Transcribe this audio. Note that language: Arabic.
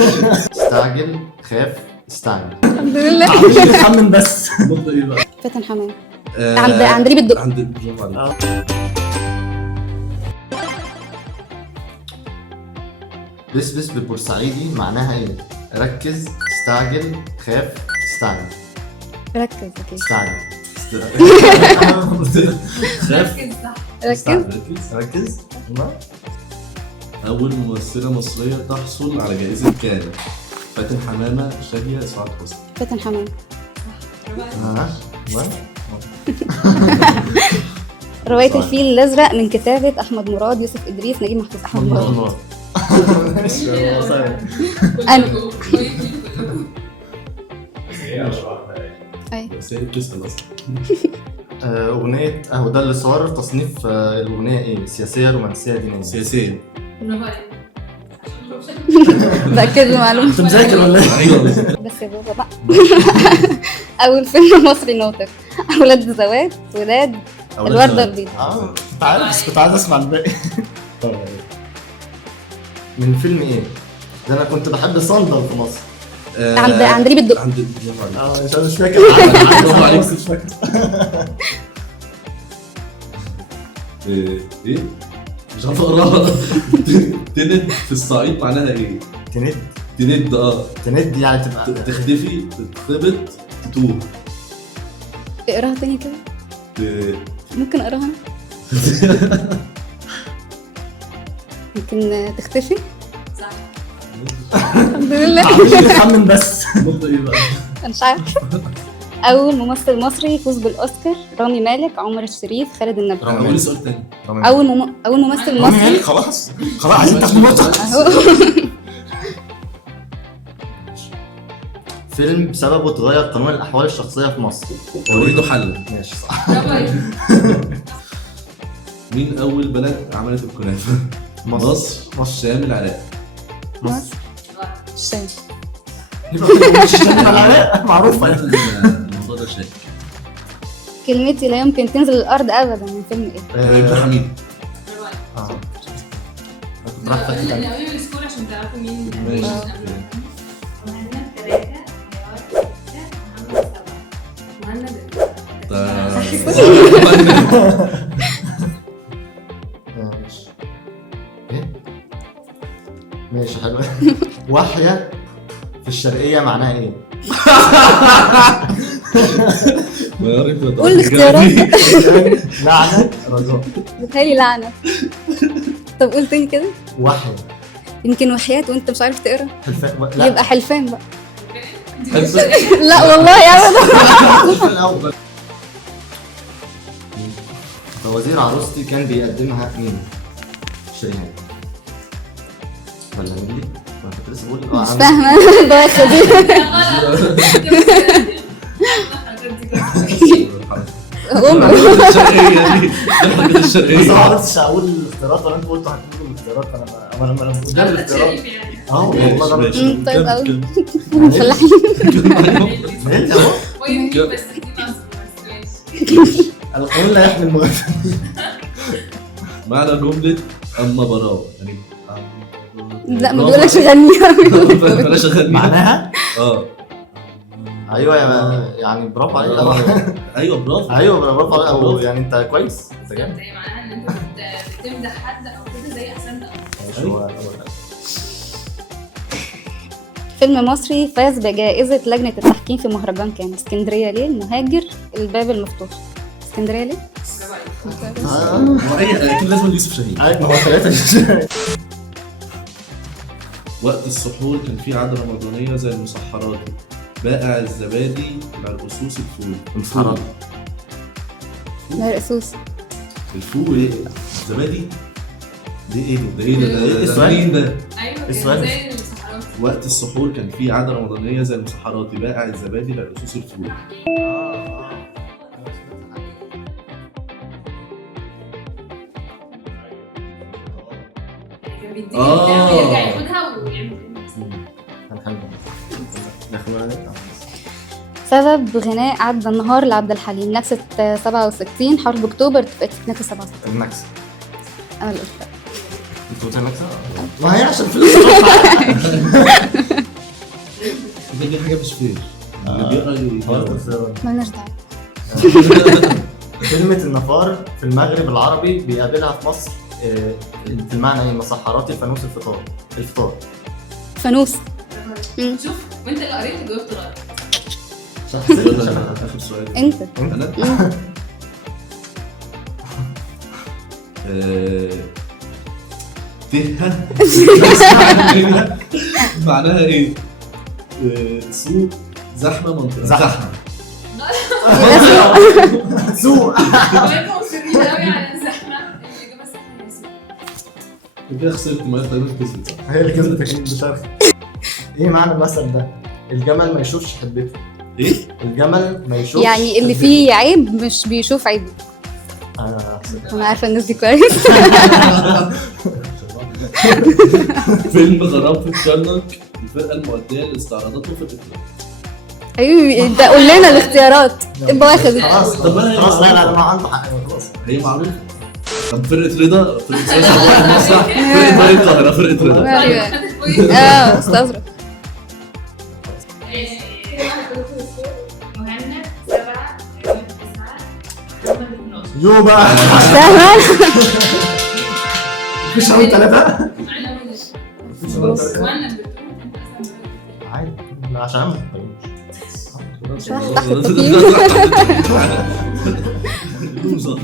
استعجل، خاف، استعجل. الحمد لله. عمال يخمن بس. نقطة ايه بقى؟ فاتن حمام. عند ريب الدق. عند برافو عليك. بس بالبورسعيدي معناها ايه؟ ركز، استعجل، خاف، استعجل. ركز اكيد. استعجل. خاف. ركز. ركز. أول ممثلة مصرية تحصل على جائزة كان. فاتن حمامة، شادية، سعاد حسني. فاتن حمام. رواية الفيل الأزرق من كتابة أحمد مراد، يوسف إدريس، نجيب محفوظ. أحمد مراد. أنا. أي. بس هي بتسأل أصلا. أغنية أهو ده اللي صار. تصنيف الأغنية إيه؟ سياسية، رومانسية، دينية؟ سياسية. بأكد له معلومة. انت مذاكر ولا ايه؟ أيوة. بس يا بابا بقى. أول فيلم مصري ناطق. أولاد الزواج، وداد، الوردة البيضاء. كنت عارف بس كنت عايز اسمع الباقي. من فيلم إيه؟ ده أنا كنت بحب صندل في مصر. عند ريب الدق. عند برافو عليك. مش فاكر. برافو عليك. مش فاكر. ايه؟ مش عارف اقراها. تند في الصعيد معناها ايه؟ تند. تند تند يعني تبقى تختفي، تتخبط، تتوه. اقراها تاني كده. ممكن اقراها أنا؟ ممكن تختفي. صح. الحمد لله. عمال يخمن بس. نقطة ايه بقى؟ أنا مش عارفة. أول ممثل مصري يفوز بالأوسكار، رامي مالك، عمر الشريف، خالد النبوي. قولي سؤال تاني. أول ممثل رامي مصري. مالك. خلاص عايزين تاخدوا نقطة. أهو. فيلم بسببه اتغير قانون الأحوال الشخصية في مصر. أريد حل. ماشي صح. برافو عليك. مين أول بلد عملت الكنافة؟ مصر، الشام، العراق. مصر. الشام. مش العراق معروفة. الموضوع ده شائك. كلمتي لا يمكن تنزل الأرض أبدا من فيلم إيه؟ ابن حميد. برافو عليك. كنت راح فاكر. انا قولي السكور عشان تعرفوا مين. ماشي. مهند 3، حيوان 6، محمد 7. ماشي. ايه؟ ماشي حلو. واحية في الشرقية معناها ايه؟ قول الاختيارات. لعنة، رجاء. بتهيألي لعنة. طب قول تاني كده. واحية. يمكن وحياة وأنت مش عارف تقرا. حلفان. يبقى حلفان بقى. حلفان. لا والله أبدا. حلفان الأول. فوزير عروستي كان بيقدمها مين؟ شيرين ولا مين؟ انا كنت لسه بقول مش فاهمة البايخة دي. الشرقية. بس ما عرفتش اقول الاختيارات ولا انت قلتوا هتقولوا الاختيارات. انا قدام الاختيارات. والله ماشي. طيب أوي. ده فلاحين. ماشي اهو. بس دي نصب. ماشي. القانون لا يحمي المغفل. معنى جملة أما براء يعني. لا ما بقولكش غنيها. بلاش أغني. معناها ايوه يعني برافو عليك. ايوه برافو. ايوه برافو عليك. أو يعني انت كويس. انت جامد. زي معناها ان انت بتمدح حد او كده زي احسنت او ماشي. هو فيلم مصري فاز بجائزة لجنة التحكيم في مهرجان كان. اسكندرية ليه، المهاجر، الباب المفتوح. اسكندرية ليه؟ برافو عليك. هو اكيد لازم يوسف شاهين. ما هو ثلاثة. وقت السحور كان في عادة رمضانية زي المسحرات، بائع الزبادي العرقسوس الفول. مسحرات. مرقسوس. الفول ايه؟ الزبادي؟ دي ايه ده ايه ده؟ إيه ده السؤال؟ مين ده؟ ايوه كان السؤال؟ زي الصحراوي. وقت السحور كان في عادة رمضانية زي المسحرات، بائع الزبادي العرقسوس الفول. كان بيديك البتاع ويرجع ياخدها ويعمل سبب غناء عدى النهار لعبد الحليم. نكسة 67، حرب أكتوبر، اتفاقية نكسة 67. المكسب. أنا اللي قلت. انت قلت المكسب؟ ما هي عشان فلوس. عشان دي حاجه مش فير. اللي بيقرا يجاوب. مالناش دعوة. كلمة النفار في المغرب العربي بيقابلها في مصر في المعنى ايه؟ مسحرات الفانوس الفطار. فانوس. شوف وانت اللي قريت وجاوبت غلط. يلا اخر سؤال. انت. انا تهة معناها ايه؟ سوق، زحمه، منطقه. زحمة. سوق. وانتوا مصرين قوي على الزحمه. الاجابه الصح هي سوق. كده خسرت، ما تقدرش كسبت. هي اللي كسبت اكيد بشرف. ايه معنى المثل ده؟ الجمل ما يشوفش حدته. ايه؟ الجمل ما يشوفش يعني اللي حدته. فيه عيب مش بيشوف عيبه. حسيت. انا عارفه الناس دي كويس. فيلم غرام في الكرنك، الفرقه المؤديه لاستعراضات وفرقه ايوه ده قول لنا الاختيارات. ابقى واخد. خلاص طب أنا- خلاص، لا ما عنده حق خلاص. هي معروفه. طب فرقه رضا، فرقه سياسه واحد مسرح، فرقه طريق القاهره، فرقه رضا. ايوه. خدت بوينت. استظرف. مهند 7 9 محمد 12. يو بقى سهل. مفيش اول ثلاثة. معانا مفيش اول بص. ثلاثة. وانا بتقول انت اصلا عادي لا، عشان انا ما بحبوش. تحت التقييم. لوزر.